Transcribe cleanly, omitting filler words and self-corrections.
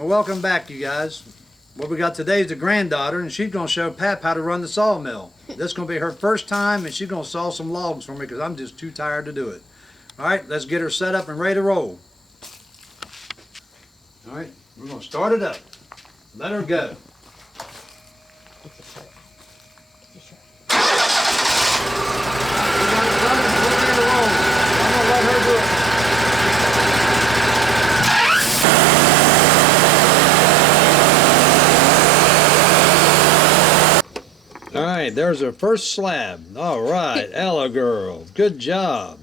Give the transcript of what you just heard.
Well, welcome back, you guys. What we got today is the granddaughter, and she's going to show Pap how to run the sawmill. This is going to be her first time, and she's going to saw some logs for me because I'm just too tired to do it. All right, let's get her set up and ready to roll. All right, we're going to start it up. Let her go. All right, there's our first slab. All right, Ella girl, good job.